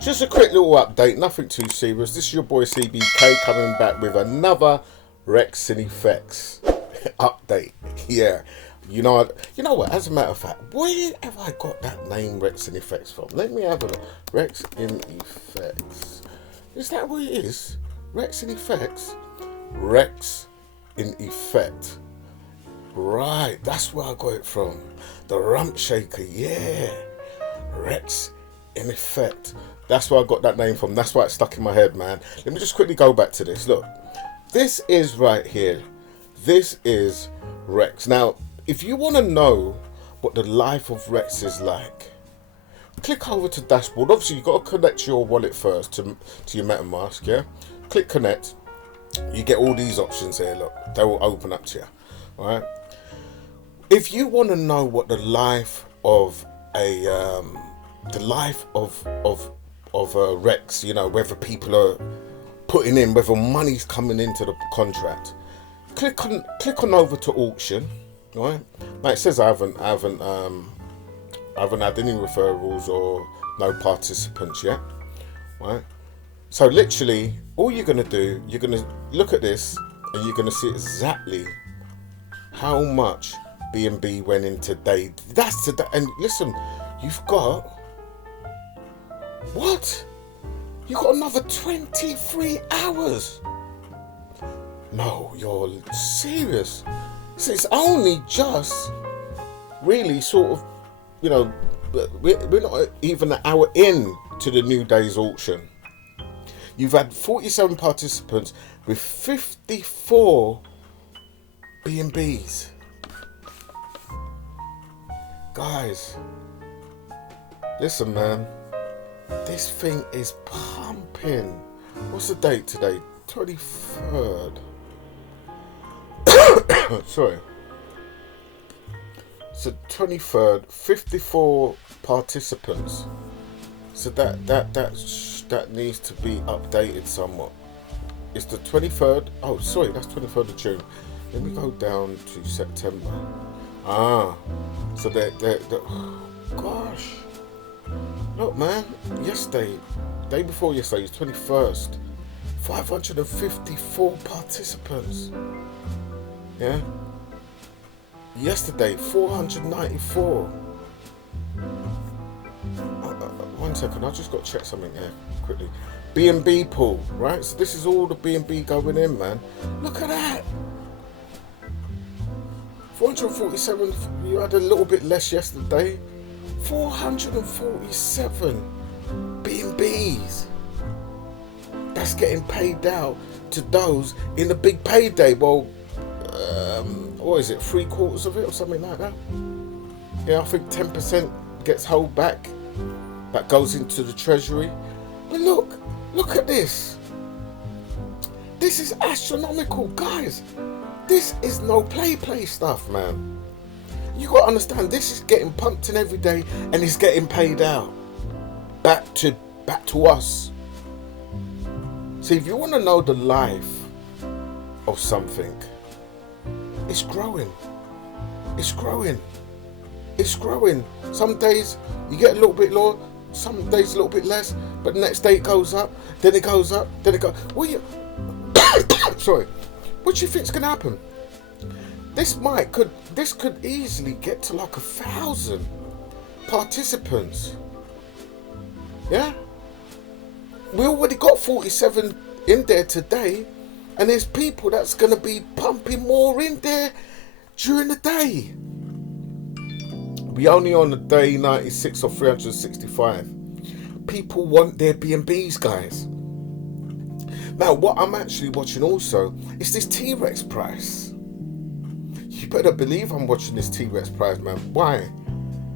Just a quick little update, nothing too serious. This is your boy CBK coming back with another Rex in Effects update. Yeah, you know what? As a matter of fact, where have I got that name Rex in Effects from? Let me have a look. Rex in Effects. Is that what it is? Rex in Effects. Rex in Effect. Right, that's where I got it from. The rump shaker. Yeah, Rex in Effect. That's where I got that name from. That's why it's stuck in my head, man. Let me just quickly go back to this. Look, this is right here. This is Rex. Now, if you want to know what the life of Rex is like, click over to dashboard. Obviously, you've got to connect your wallet first to your MetaMask, yeah? Click connect. You get all these options here, look. They will open up to you, all right? If you want to know what the life of a Rex, you know, whether people are putting in, whether money's coming into the contract, click on over to auction, right? Now it says I haven't had any referrals or no participants yet, right? So literally, all you're gonna do, you're gonna look at this and you're gonna see exactly how much B&B went in today. That's today, and listen, you've got. What? You got another 23 hours? No, you're serious. So it's only just really sort of, you know, we're not even an hour in to the new day's auction. You've had 47 participants with 54 B&Bs. Guys, listen, man. This thing is pumping. What's the date today? 23rd. Sorry. So 23rd, 54 participants. So that needs to be updated somewhat. It's the 23rd. Oh, sorry, that's 23rd of June. Let me go down to September. So gosh. Look, man, day before yesterday was 21st, 554 participants. Yeah. Yesterday, 494. One second, I just got to check something here quickly. B&B pool, right? So this is all the B&B going in, man. Look at that. 447. You had a little bit less yesterday. 447 B&Bs. That's getting paid out to those in the big payday. Well, what is it? 3/4 of it or something like that? Yeah, I think 10% gets held back. That goes into the treasury. But look at this. This is astronomical, guys. This is no play stuff, man. You got to understand, this is getting pumped in every day and it's getting paid out back to us. See, if you want to know the life of something, it's growing. It's growing. It's growing. Some days you get a little bit lower, some days a little bit less, but the next day it goes up, then it goes up, then it goes. Sorry. What do you think's gonna happen? This could easily get to like 1,000 participants. Yeah? We already got 47 in there today, and there's people that's gonna be pumping more in there during the day. We only on the day 96 or 365. People want their B&Bs, guys. Now, what I'm actually watching also is this T-Rex price. You better believe I'm watching this T-Rex price, man. Why?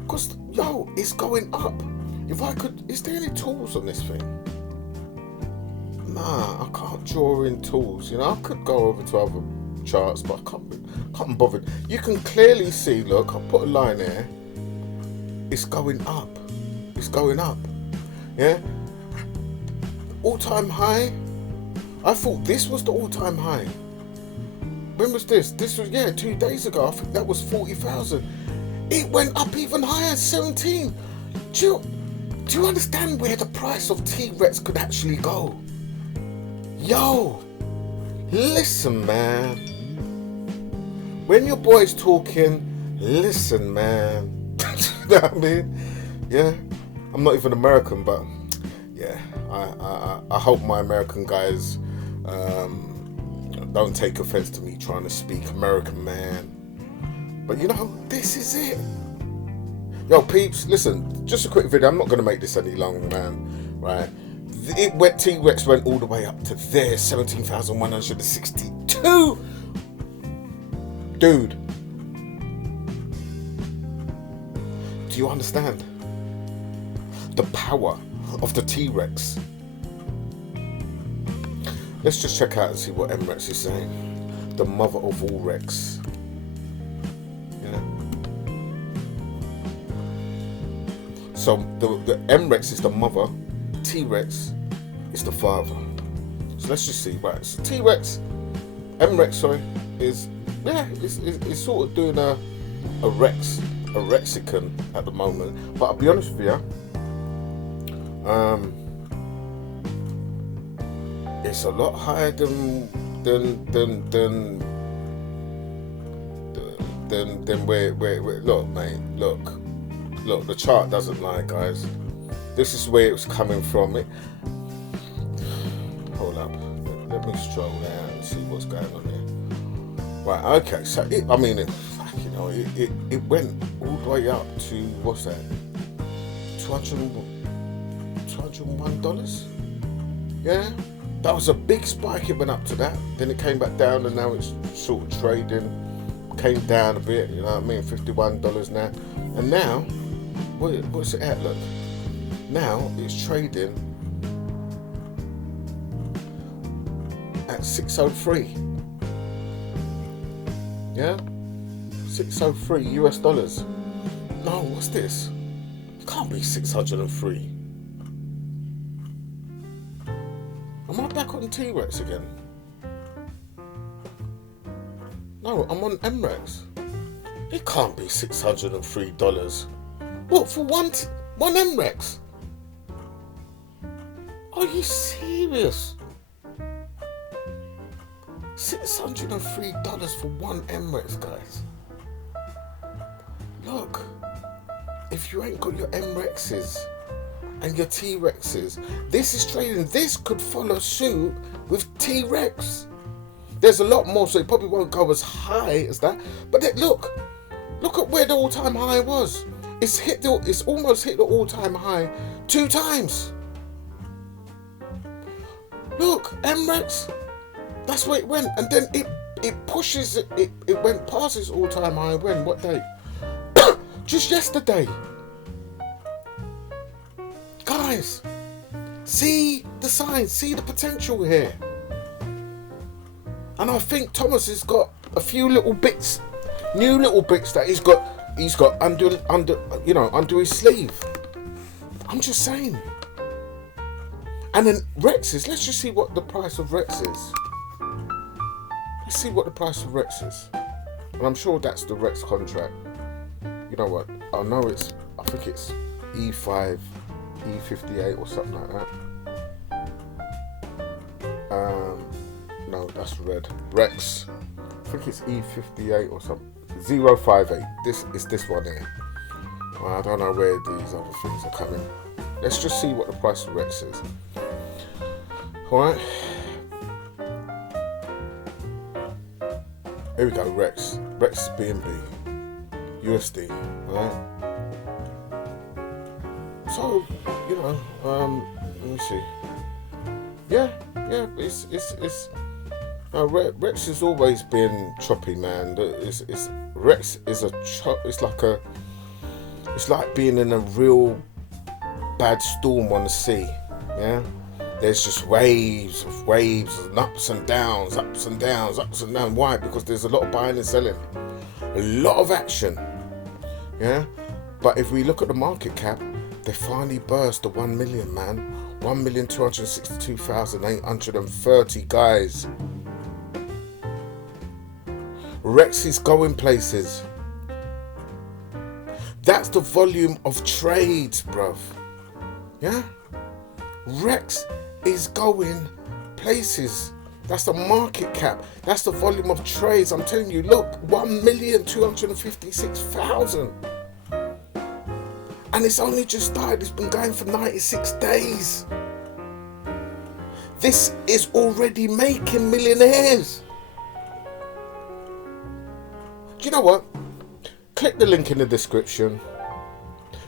Because, it's going up. Is there any tools on this thing? Nah, I can't draw in tools. You know, I could go over to other charts, but I can't be bothered. You can clearly see, look, I'll put a line here. It's going up. It's going up. Yeah? All-time high. I thought this was the all-time high. When was this? This was, 2 days ago. I think that was 40,000. It went up even higher, 17. Do you understand where the price of T-Rex could actually go? Yo, listen, man. When your boy's talking, listen, man. You know what I mean? Yeah, I'm not even American, but yeah, I hope my American guys don't take offense to me trying to speak American, man. But you know, this is it. Yo, peeps, listen, just a quick video. I'm not going to make this any long, man. Right? T-Rex went all the way up to there, 17,162. Dude. Do you understand the power of the T-Rex? Let's just check out and see what M-Rex is saying. The mother of all Rex. Yeah. So the M-Rex is the mother, T-Rex is the father. So let's just see. Right, so T-Rex, M-Rex, sorry, is it's sort of doing a Rexican at the moment. But I'll be honest with you, it's a lot higher than where look, mate, look, the chart doesn't lie, guys. This is where it's coming from. Hold up, let me stroll down and see what's going on here. Right, okay, so it went all the way up to, what's that, $201? Yeah, that was a big spike. It went up to that, then it came back down, and now it's sort of trading, came down a bit, you know what I mean, $51 now, and now, what's it at, look, now it's trading at 603, yeah, 603 US dollars. No, what's this? It can't be 603. Am I back on T-Rex again? No, I'm on M-Rex. It can't be $603. What, for one M-Rex? Are you serious? $603 for one M-Rex, guys. Look, if you ain't got your M-Rexes and your T-Rexes, this is trading. This could follow suit with T-Rex. There's a lot more, so it probably won't go as high as that. But look at where the all-time high was. It's almost hit the all-time high 2 times. Look, M-Rex, that's where it went, and then it pushes it. It went past its all-time high. When? What day? Just yesterday. Guys, see the signs, see the potential here. And I think Thomas has got a few little bits, new little bits that he's got under his sleeve. I'm just saying. And then Rexes, let's just see what the price of Rex is. Let's see what the price of Rex is. And I'm sure that's the Rex contract. You know what? I think it's E5, E58 or something like that. No, that's red. Rex. I think it's E58 or something. 058. This is this one here. Well, I don't know where these other things are coming. Let's just see what the price of Rex is. Alright. Here we go, Rex. Rex BNB. USD. Right? So, let me see. Yeah, it's Rex has always been choppy, man. Rex is it's like being in a real bad storm on the sea. Yeah, there's just waves and ups and downs. Why? Because there's a lot of buying and selling, a lot of action. Yeah, but if we look at the market cap, they finally burst the 1 million, man. 1,262,830 guys. Rex is going places. That's the volume of trades, bruv. Yeah? Rex is going places. That's the market cap. That's the volume of trades. I'm telling you, look, 1,256,000. And it's only just started. It's been going for 96 days. This is already making millionaires. Do you know what? Click the link in the description.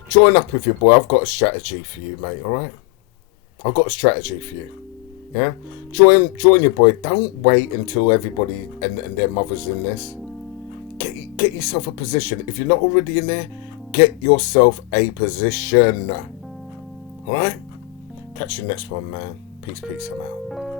Join up with your boy. I've got a strategy for you, mate, alright? I've got a strategy for you. Yeah? Join your boy. Don't wait until everybody and their mother's in this. Get yourself a position. If you're not already in there, get yourself a position. Alright? Catch you next one, man. Peace, I'm out.